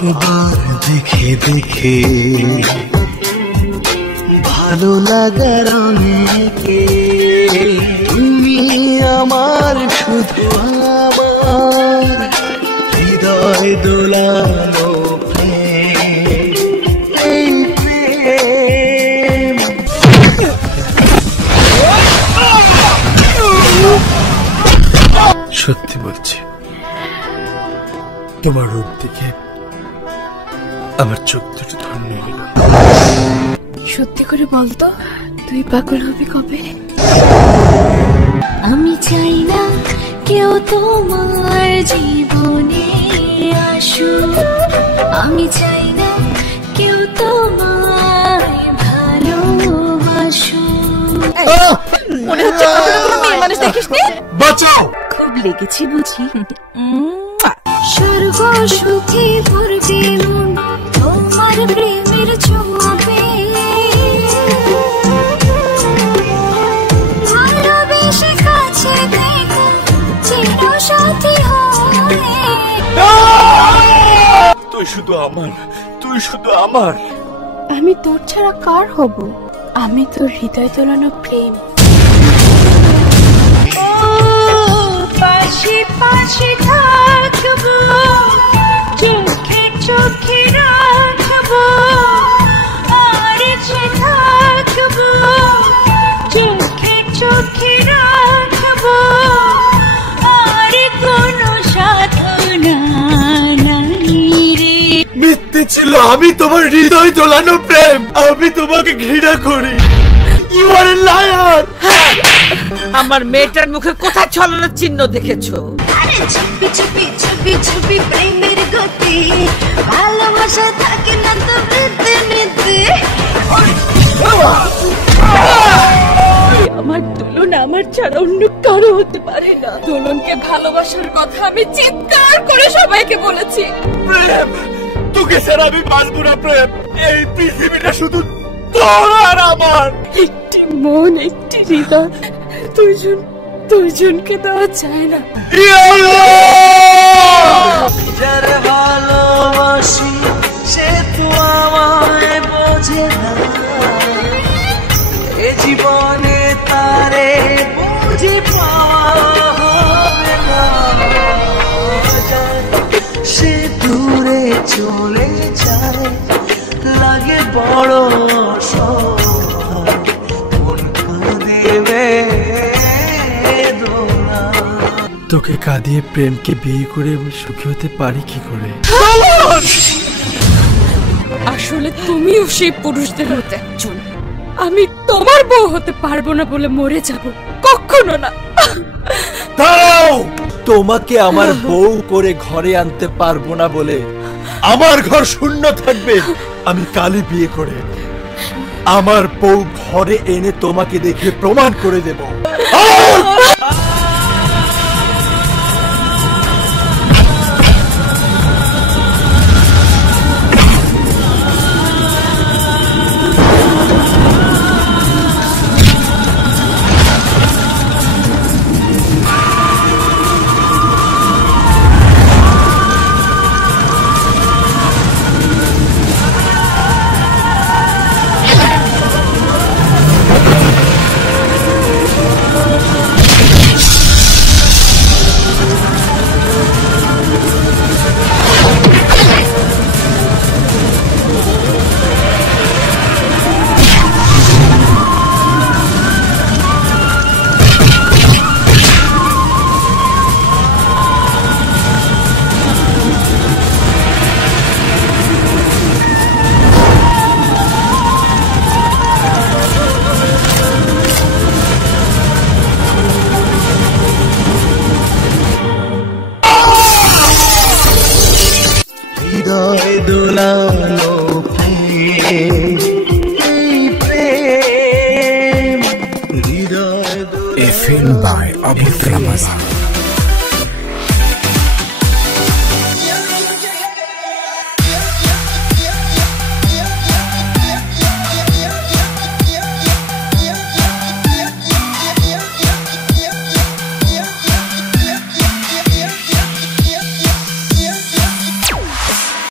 বারবার দেখে দেখে ভালো লাগার অনেকে তুমি আমার শুধু আমার হৃদয় দোলানো সত্যি বলছি তোমার রূপ দেখে আমার চোখ দুটো ধন্য হয়ে গেল। সত্যি করে বলতো তুই পাগল হবি কবে? আমি চাই না কেউ তোমার জীবনে আসুক, আমি চাই না কেউ তোমায় ভালোবাসুক। মনে হচ্ছে মেয়ে মানুষ দেখিস নি? বাঁচাও, খুব লেগেছি বুঝি। স্বর্গ সুখে ভরবে মন তোমার প্রেমের ছোঁয়াবে, ভালোবেসে কাছে দেখো চিরসাথী হয়ে। তুই শুধু আমার, তুই শুধু আমার। আমি তোর ছাড়া কার হব? আমি তোর হৃদয় তোলানো প্রেম। পাশে পাশে থাকবো, চোখে চোখে রাখবো, আর যে থাকবো চোখে চোখে রাখবো, আর কোনো সাধনা নাই রে। মিথ্যে ছিল, আমি তোমার হৃদয় তোলানো প্রেম। আমি তোমাকে ঘৃণা করি। You are a liar. আমার মেয়েটার মুখে কোথায় ছলনার চিহ্ন দেখেছো? আরে চুপি চুপি চুপি চুপি প্রেমের গতি, ভালোবাসা থাকে না তো বৃদ্ধি নিতে। আমার দুলন আমার ছাড়া অন্য কারো হতে পারে না। দুলনকে ভালোবাসার কথা আমি চিৎকার করে সবাইকে বলেছি। প্রেম, তোকে ছাড়া আমি বাঁচবো না। প্রেম, এই পৃথিবীটা শুধু তোর আর আমার। একটি মন একটি হৃদয়, দুইজনকে দেওয়া যায় না। যার ভালোবাসি সে তো আমায় বোঝে না, এ জীবনে তারে বুঝে পাওয়া হবে না। সে দূরে চলে যায়, লাগে বড় অসহায়, মন দেবে। তোকে কাঁদিয়ে প্রেমকে বিয়ে করে আমি সুখী হতে পারি কি করে? আসলে তুমিও সেই পুরুষদের মতো একজন। আমি তোমার বউ হতে পারবো না বলে মরে যাব, কখনো না। দাঁড়াও, তোমাকে আমার বউ করে ঘরে আনতে পারবো না বলে আমার ঘর শূন্য থাকবে? আমি কালই বিয়ে করে আমার বউ ঘরে এনে তোমাকে দেখে প্রমাণ করে দেব। হৃদয় দোলানো প্রেম, হৃদয় দোলানো। FM by Abdul Ramazan.